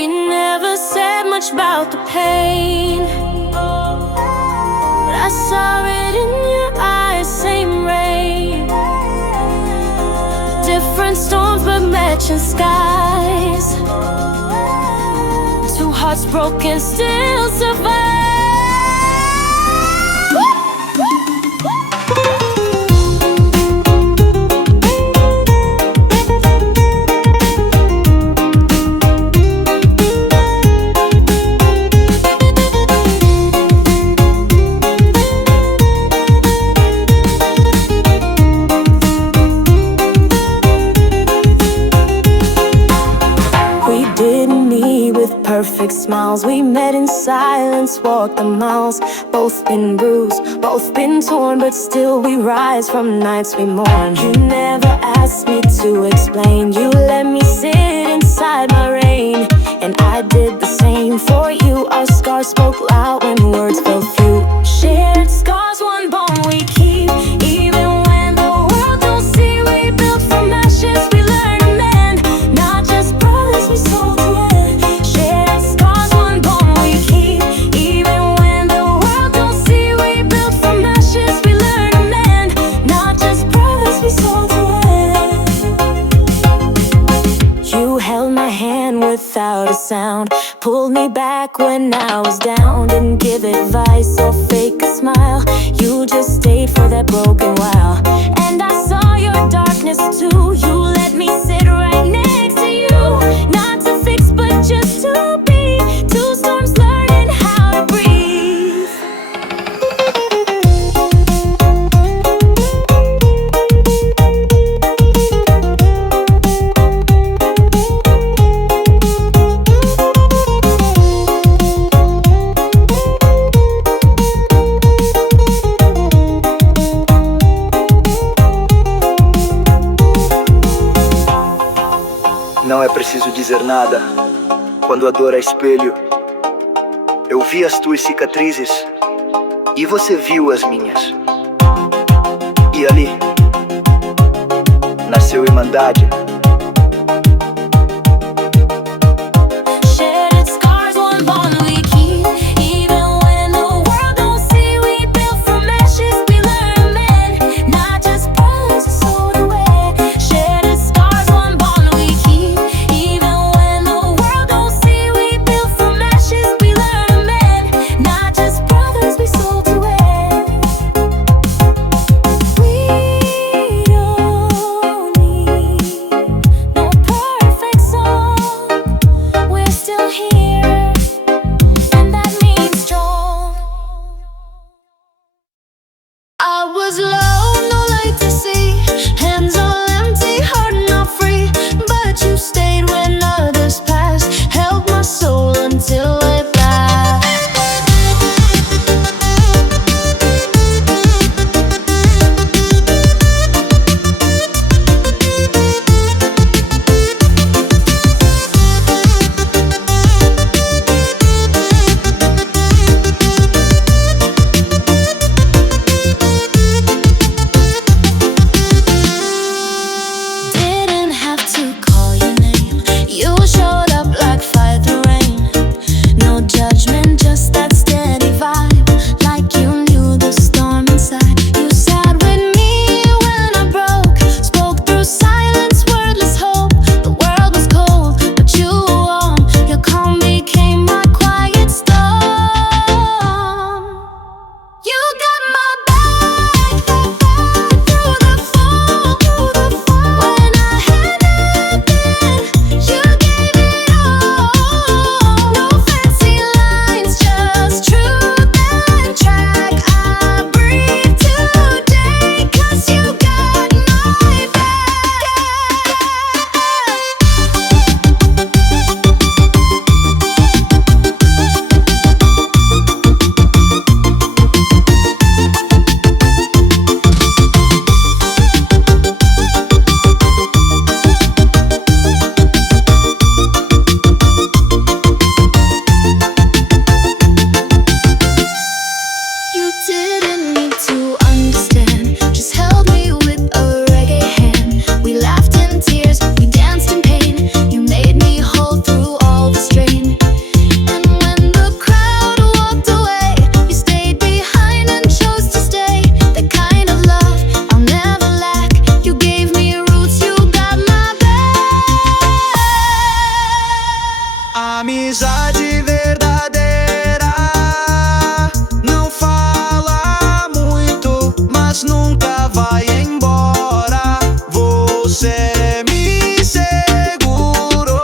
We never said much about the pain, but I saw it in your eyes, same rain. Different storms but matching skies. Two hearts broken still survive. Perfect smiles, we met in silence, walked the miles. Both been bruised, both been torn, but still we rise from nights we mourn. You never asked me to explain, you let me sit inside my rain. And I did the same for you, our scars spoke loud when words fell few. Shared scars, one bone we keep, even when the world don't see. We built from ashes, we learned to mend, not just brothers, we sold to end. Without a sound, pulled me back when I was down. Didn't give advice or fake a smile, you just stayed for that broken while. And I saw your darkness too, you let me sit right next to you. Not to fix but just to be, two storms learning how to breathe. Não é preciso dizer nada. Quando a dor é espelho, eu vi as tuas cicatrizes e você viu as minhas. E ali nasceu Irmandade. Amizade verdadeira não fala muito, mas nunca vai embora. Você me segurou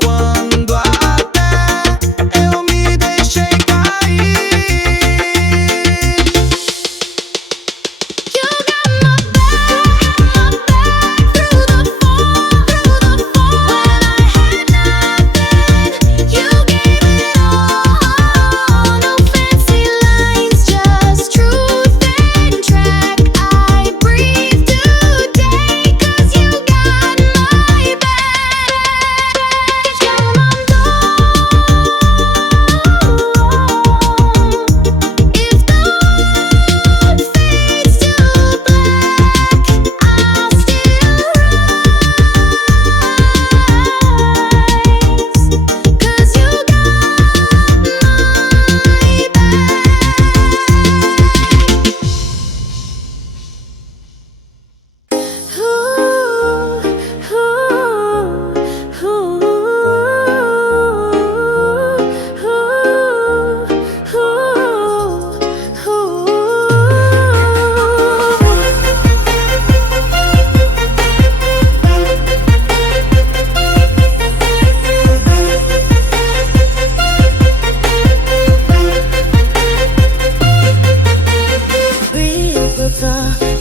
quando até eu me deixei cair. You got my back through the fall. When I had nothing, you gave it all. No fancy lines, just truth and track. I breathe today 'cause you got my back. Llamando. If the world fades to black, I'll still rise. 'Cause you got my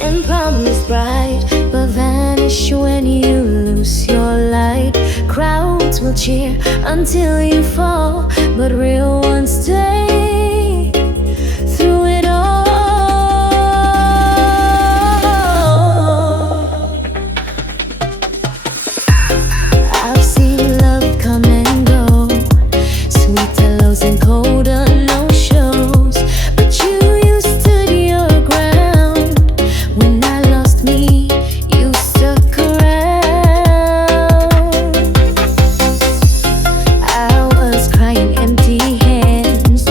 and promise bright, but vanish when you lose your light. Crowds will cheer until you fall, but real ones stay through it all. I've seen love come and go, sweet hellos and colder no shows, but you stood your ground. When I lost me, you stuck around. I was crying empty hands,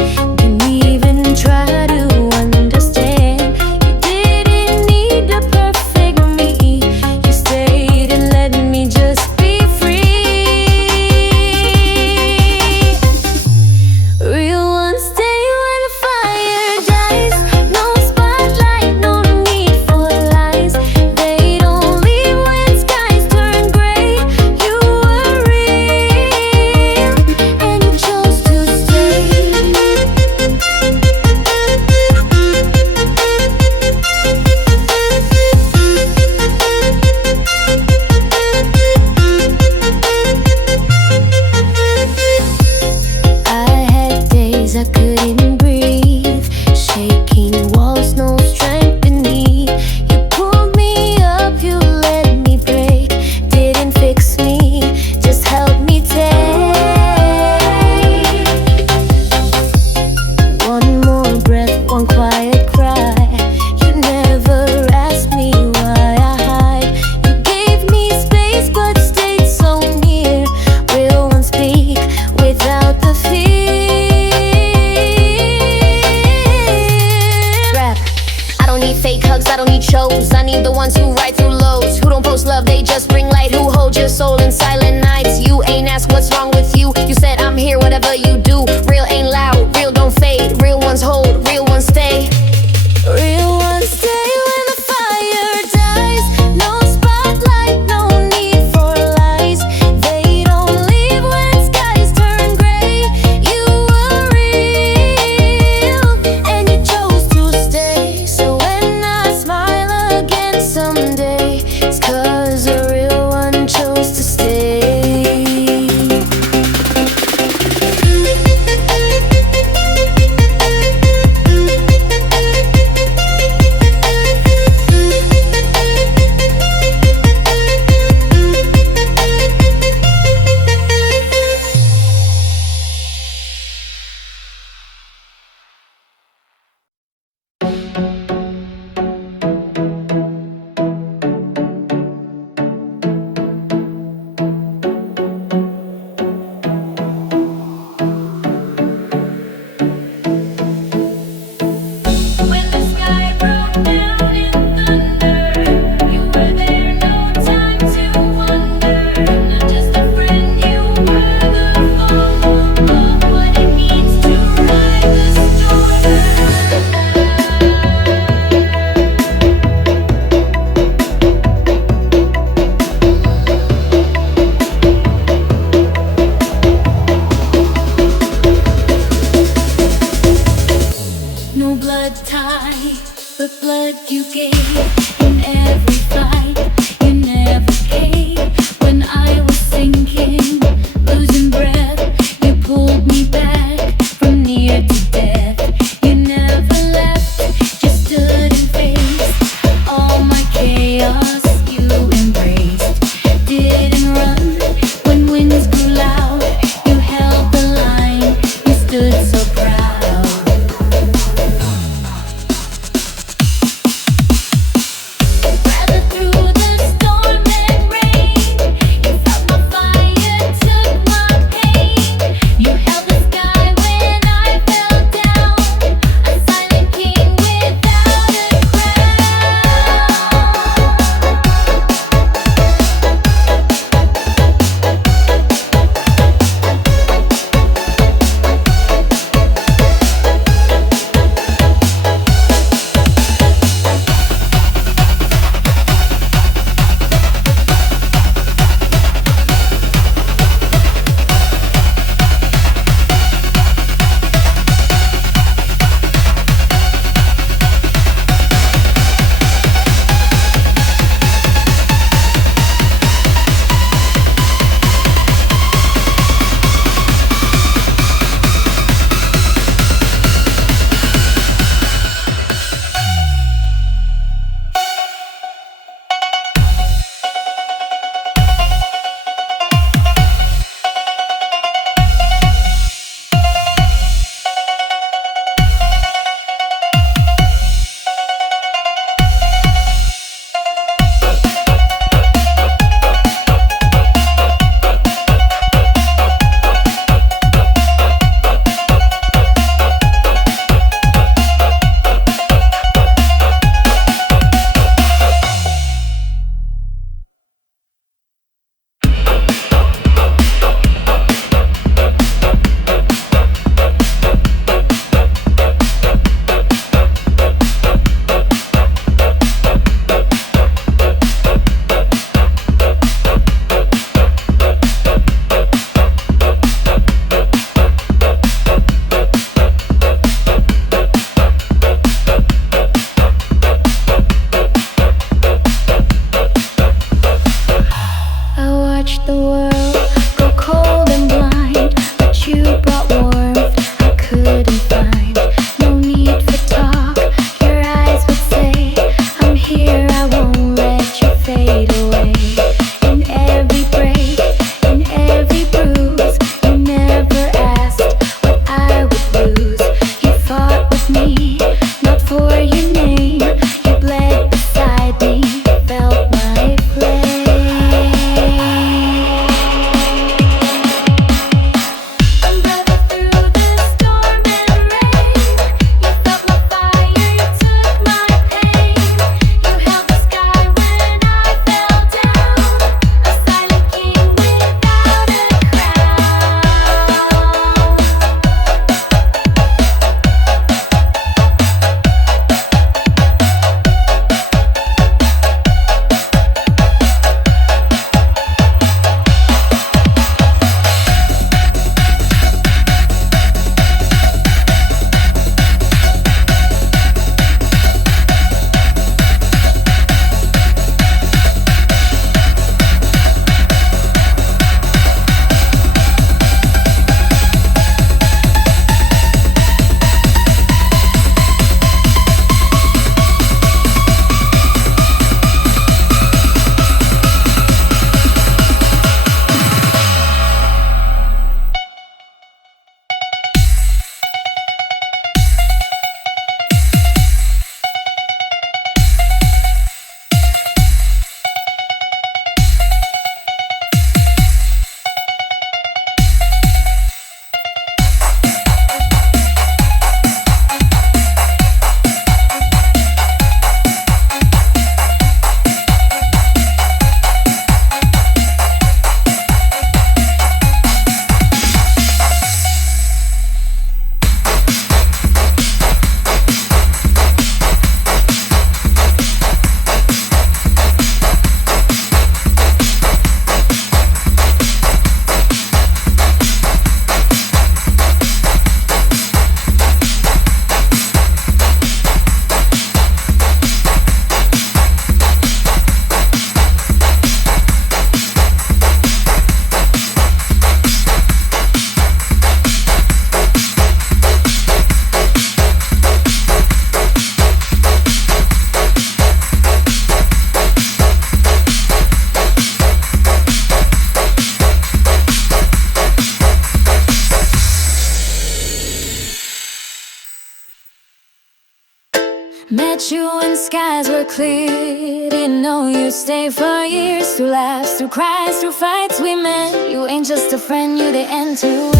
you when skies were clear. Didn't know you'd stay for years. Through laughs, through cries, through fights we met. You ain't just a friend, you the end to end.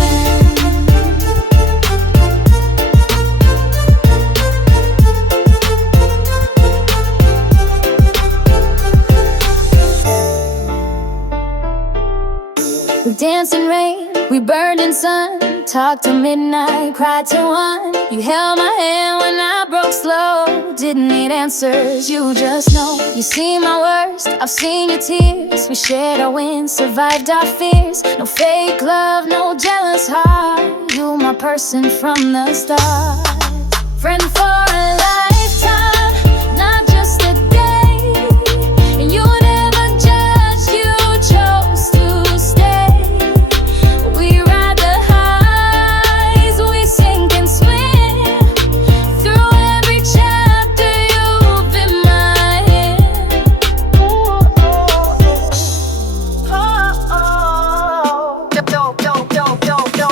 We danced in rain, we burned in sun, talked till midnight, cried till one. You held my hand when I broke slow. Didn't need answers, you just know. You see my worst, I've seen your tears. We shared our wins, survived our fears. No fake love, no jealous heart. You my person from the start. Friend for a lifetime, not just a day. And you never judged, you chose to stay. We ride the highs, we sink and swim. Through every chapter, you've been my hand.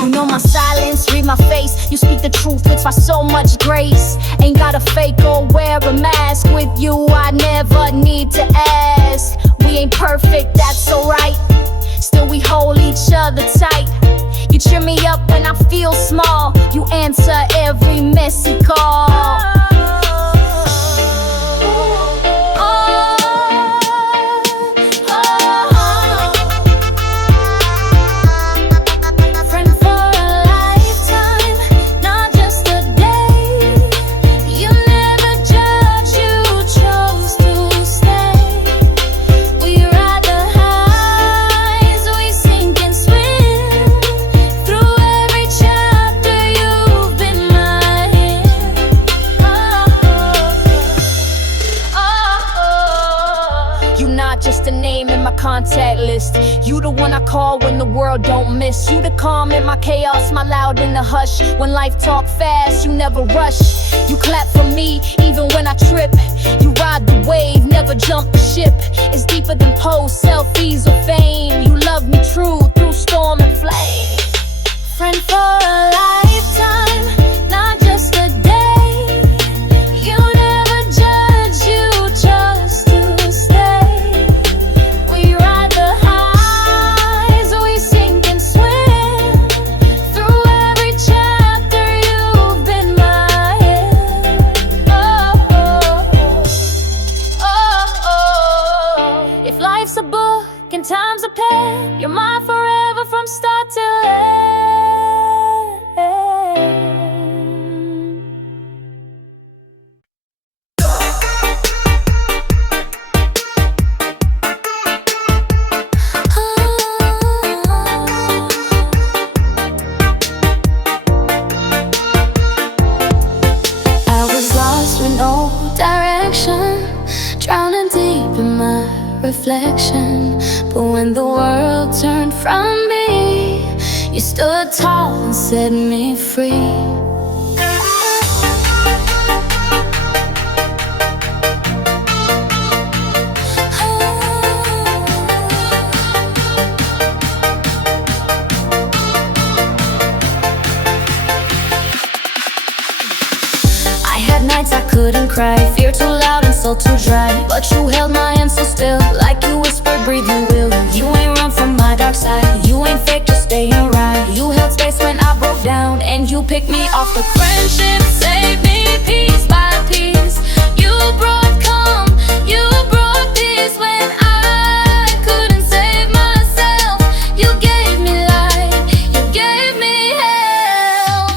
You know my silence, read my face. You speak the truth with so much grace. Ain't gotta fake or wear a mask. With you, I never need to ask. We ain't perfect, that's alright. Still we hold each other tight. You cheer me up when I feel small. You answer every messy call. Just a name in my contact list. You the one I call when the world don't miss. You the calm in my chaos, my loud in the hush. When life talk fast, you never rush. You clap for me even when I trip. You ride the wave, never jump the ship. It's deeper than posts, selfies or fame. You love me true through storm and flame. Friend for a lifetime, not just a day. You never judge, you chose to stay. Life's a book and time's a pen. You're mine forever from start till end. I was lost with no direction, drowning deep in my reflection. But when the world turned from me, you stood tall and set me free. I had nights I couldn't cry, fear too loud and soul too dry. But you held my hand so still, like you whispered, breathe, you will. You ain't run from my dark side, you ain't fake, just staying right. You held space when I broke down, and you picked me off. The friendship saved me piece by piece. You brought calm, you brought peace when I couldn't save myself. You gave me light, you gave me help.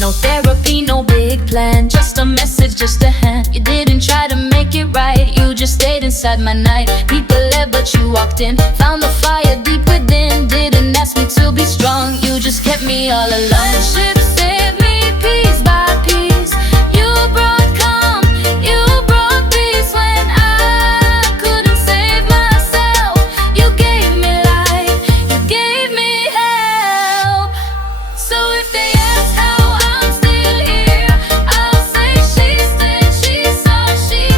No therapy, no big plan, just a message, just a hand. You didn't try to make it right, you just stayed inside my night. People left but you walked in, found the fire deep within. Didn't ask me to be strong, you just kept me all alone. Friendship saved me piece by piece. You brought calm, you brought peace when I couldn't save myself. You gave me light, you gave me help. So if they ask how I'm still here, I'll say she said she saw, she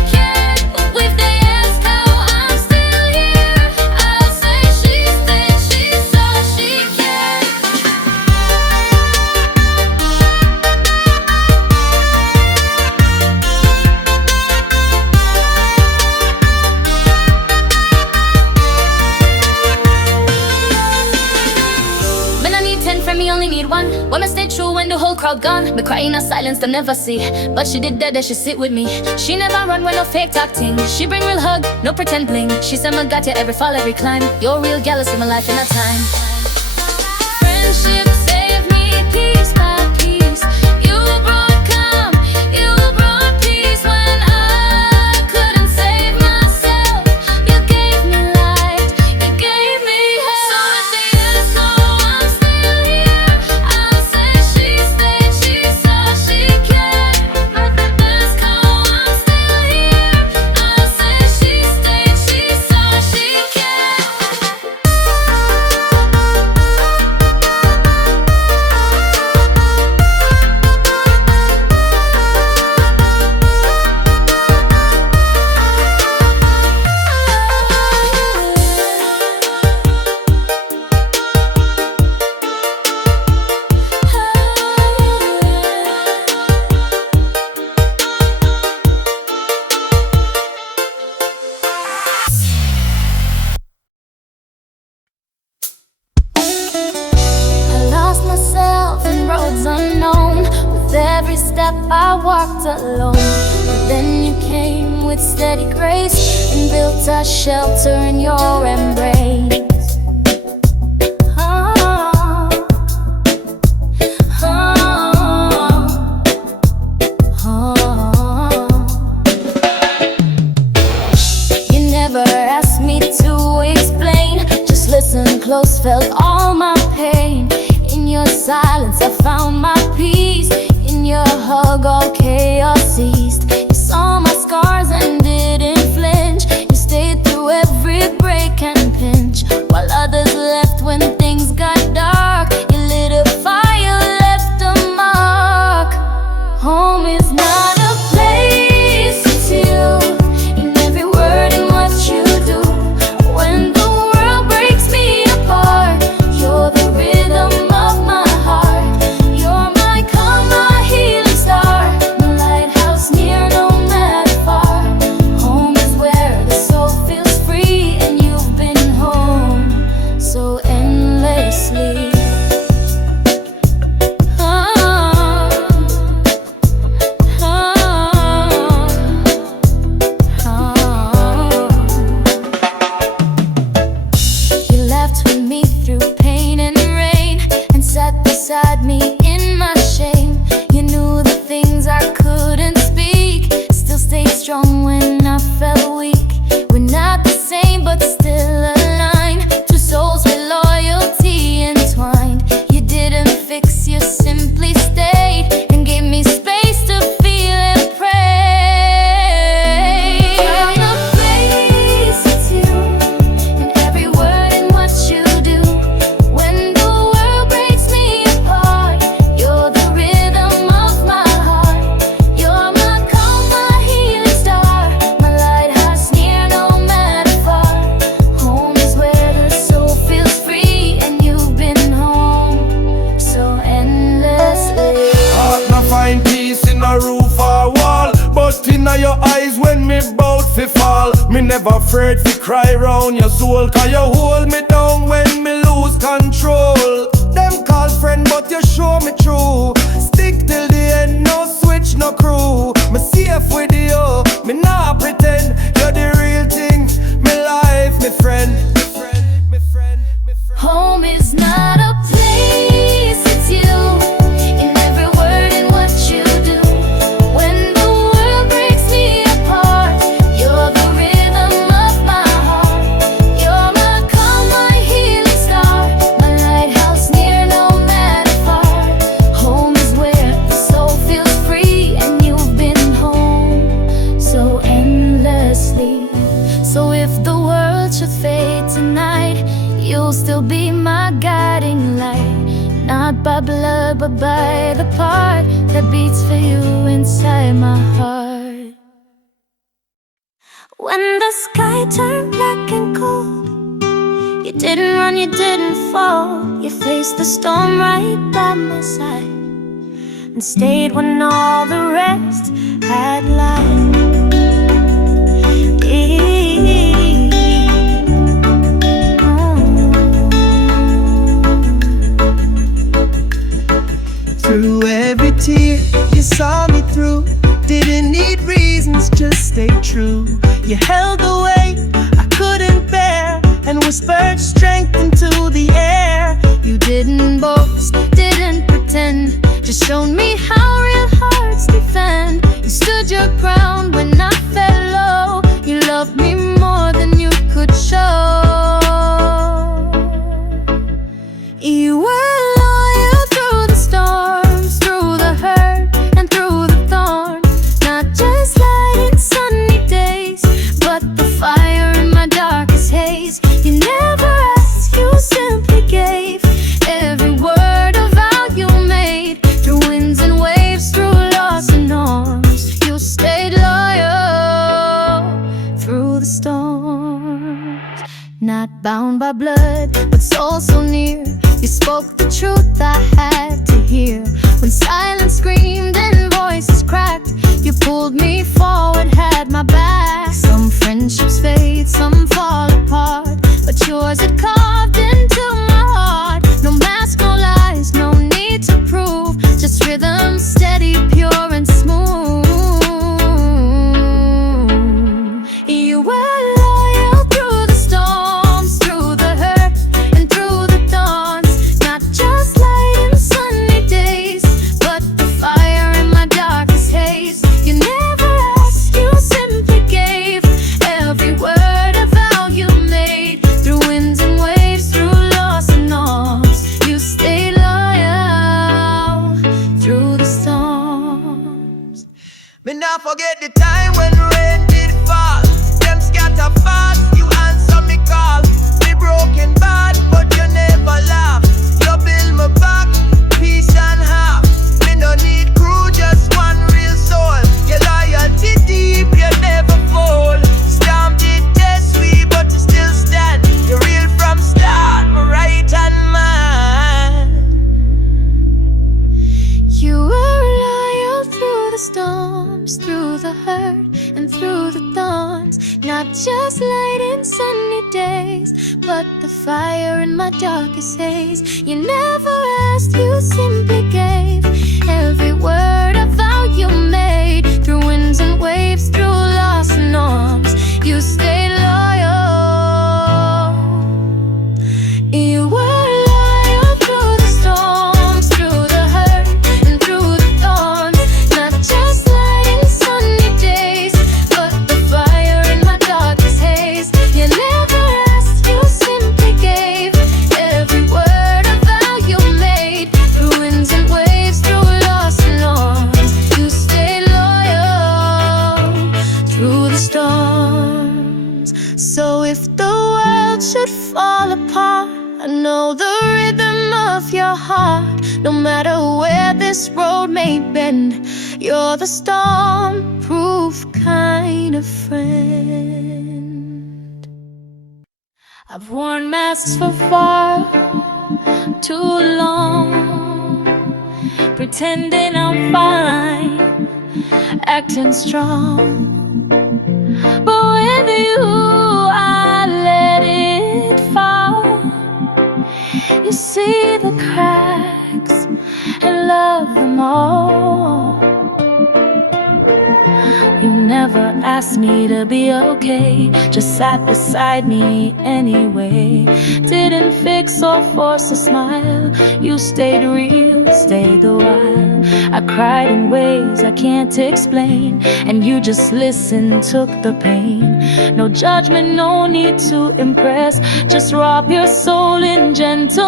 friend, me only need one. Wanna stay true when the whole crowd gone. Me crying in silence, them never see. But she did that she sit with me. She never run with no fake talking. She bring real hug, no pretend bling. She said, "I got you every fall, every climb. You're real jealous in my life in a time." Friendship saved me piece by piece. You brought calm, you brought peace when I couldn't save myself. You gave me light, you gave me hope. So at the end, so I'm still here. I'll say she stayed, she saw, she cared. That's how I'm still here. I'll say she stayed, she saw, she cared. I lost myself in roads unknown. With every step I walked alone. But then you came with steady grace and built a shelter in your embrace. Oh, oh, oh. You never asked me to explain. Just listen close, felt all my pain. In your silence I found my peace. In your hug all chaos ceased. You saw my scars and didn't flinch. You stayed through every break and pinch. While others left when things got dark. You lit a fire, left a mark. Home is not a place, it's you. In every word and what you do. When the world breaks me apart, you're the rhythm of my heart. You're my calm, my healing star. My lighthouse near, no matter far. Home is where the soul feels free. And you've been home so endlessly. Oh, you laughed with me through pain and rain, and sat beside me in my shame. You knew the things I couldn't speak. Still stayed strong when I felt weak. We're not the same but still aligned. Two souls with loyalty entwined. You didn't fix, you simply stayed and gave me space to feel and pray. Found a place, it's you. In every word and what you do. When the world breaks me apart, you're the rhythm of my heart. You're my calm, my healing star. My lighthouse near, no matter far. Home is where the soul feels free. And you've been home so endlessly. Heart no find peace in a roof or wall, but in your eyes when me bout fi fall. Me never afraid fi cry round your soul, 'cause you hold me down when me lose control. Them call friend but you show me true. Stick till the end, no switch, no crew. Me safe with you, me nah pretend. You're the real thing, me life, me friend. Home is not a place, it's you. In every word and what you do. When the world breaks me apart, you're the rhythm of my heart. You're my calm, my healing star. My lighthouse near, no matter far. Home is where the soul feels free. And you've been home so endlessly. So if the world should fade tonight, you'll still be my guiding light. Not by blood, but by the part that beats for you inside my heart. When the sky turned black and cold, you didn't run, you didn't fall. You faced the storm right by my side and stayed when all the rest had lied. saw me through. Didn't need reasons, just stay true. You held the weight I couldn't bear and whispered strength into the air. You didn't boast, didn't pretend, just showed me how real hearts defend. You stood your ground when I fell low. You loved me more than you could show. You were loyal through the storms, through the hurt and through the thorns. Not just light in sunny days, but the fire in my darkest haze. You never asked, you simply gave. Every word a vow you made. Through winds and waves, through loss and norms, you stayed loyal through the storms. Not bound by blood, but soul so near. You spoke the truth I had to hear. When silence screamed and voices cracked, you pulled me forward, had my back. Some friendships fade, some fall apart, but yours had carved into my heart. No mask, no lies, no need to prove, just rhythm steady, pure and smooth. You were loyal through the storms, through the hurt and through the thorns. Not just light in sunny days, but the fire in my darkest haze. You never asked, you simply gave. Every word a vow you made. Through winds and waves, through loss and norms, you stayed loyal through the storms. Me not forget the time when rain did fall. Them scatter fast, you answer me call. Me broken bad, but you never laugh. You build me back, peace and half. Me no need crew, just one real soul. Your loyalty deep, you never fold. Storm did test we, but you still stand. You're real from start, my right hand man. You were loyal through the storms, through the hurt and through the thorns. Not just light in sunny days, but the fire in my darkest haze. You never asked, you simply gave. Every word a vow you made. Through winds and waves, through loss and norms, you stayed loyal. You were loyal through the storms, through the hurt and through the thorns. Not just light in sunny days, but the fire in my darkest haze. You never asked, you simply gave. Every word a vow you made. Through winds and waves, through loss and norms, you stayed loyal through the storms. So if the world should fall apart, I know the rhythm of your heart. No matter where this road may bend, you're the storm-proof kind of friend. I've worn masks for far too long, pretending I'm fine, acting strong. But with you, I let it fall. You see the cracks and love them all. You never asked me to be okay, just sat beside me anyway. Didn't fix or force a smile, you stayed real, stayed a while. I cried in ways I can't explain, and you just listened, took the pain. No judgment, no need to impress, just rob your soul in gentleness.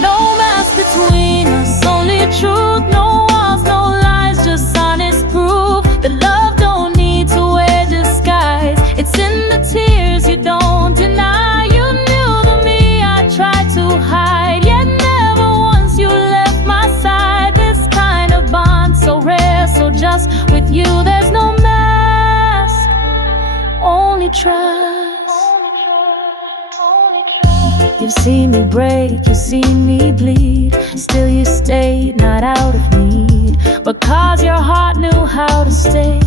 No mask between us, only truth, no walls, no lies, just honest proof that love don't need to wear disguise. It's in the tears you don't deny. You knew the me I tried to hide, yet never once you left my side. This kind of bond so rare, so just with you there's no mask, only trust. You've seen me break, you've seen me bleed, still you stayed, not out of need, because your heart knew how to stay,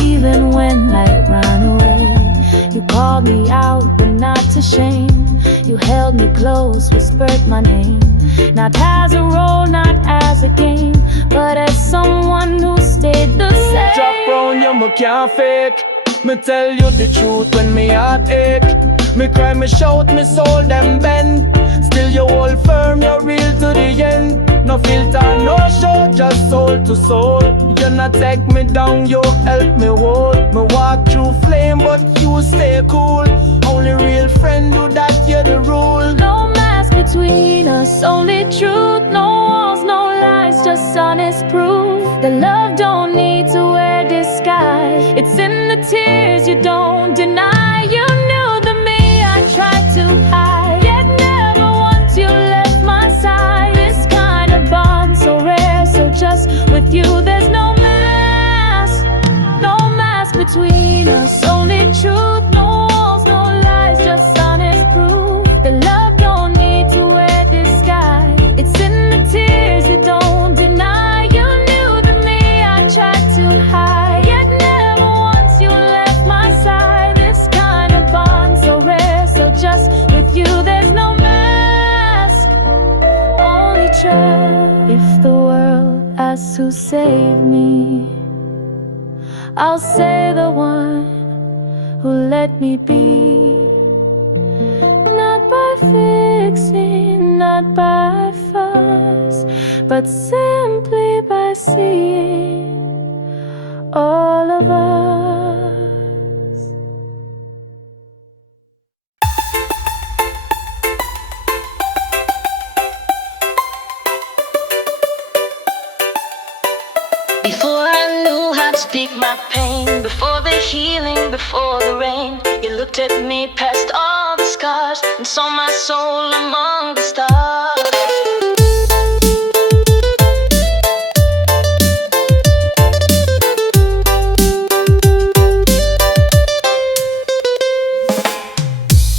even when light ran away. You called me out, but not to shame. You held me close, whispered my name, not as a role, not as a game, can't fake. Me tell you the truth when me heart ache. Me cry, me shout, me soul them bend. Still you hold firm, you're real to the end. No filter, no show, just soul to soul. You not take me down, you help me hold. Me walk through flame, but you stay cool. Only real friend do that, you're the rule. No mask between us, only truth. No walls, no lies, just honest proof. The love don't need to wear disguise. It's in the tears you don't deny. You knew the me I tried to hide, yet never once you left my side. This kind of bond so rare, so just with you there's no mask. No mask between us, only truth. No walls, no lies, just honest proof. The love don't need to wear disguise. It's in the tears you don't deny. You knew the me I tried to hide, yet never once you left my side. This kind of bond so rare, so just with you there's no mask, only trust. If the world asks who saved me, I'll say the one who let me be. Not by fixing, not by fuss, but simply by seeing all of us. Before I knew how to speak my pain, before the healing, before the rain, you looked at me past all the scars and saw my soul among the stars.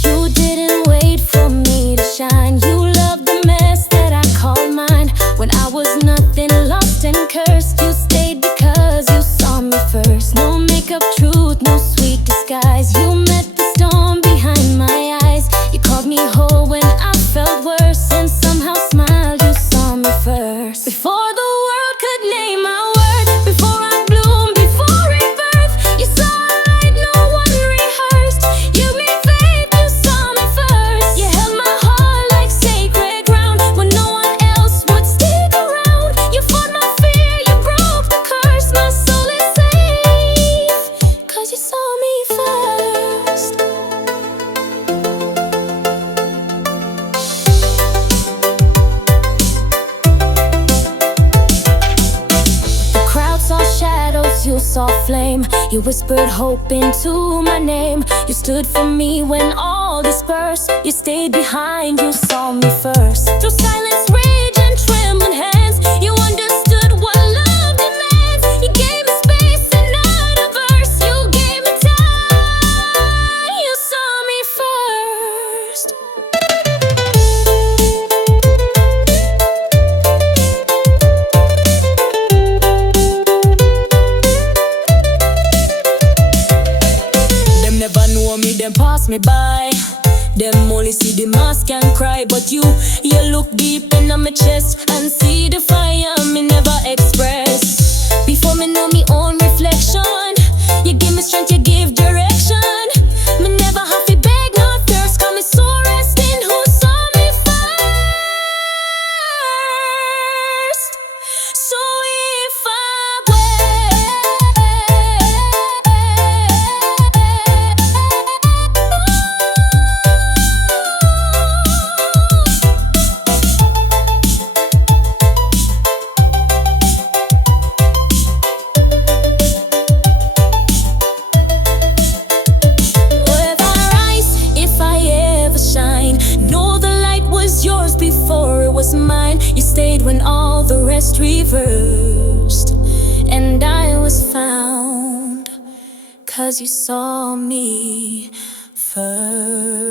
You didn't wait for me to shine. You loved the mess that I called mine. When I was nothing, lost and cursed, you stayed because you saw me first. No makeup, truth, no sweet disguise. You met the storm behind my eyes. You called me whole when I felt worse, and somehow smiled. You saw me first. Before the world could name my worth, before I bloomed, before rebirth, you saw a light no one rehearsed. You made faith, you saw me first. You held my heart like sacred ground when no one else would stick around. You fought my fear, you broke the curse. My soul is safe, 'cause you saw me first. The crowd saw shadows, you saw flame. You whispered hope into my name. You stood for me when all dispersed. You stayed behind, you saw me first. Through silence, rage, and trembling hands, you understood what love demands. You gave me space and not a verse. You gave me time, you saw me first. Them never know me, them pass me by. Them only see the mask and cry. But you look deep into my chest and see the fire me never express. Before me know me own reflection, you give me strength, you give direction. Me never have to beg nor thirst, 'cause me so rest in who saw me first. So if I if I rise, if I ever shine, know the light was yours before it was mine. You stayed when all the rest reversed, and I was found, 'cause you saw me first.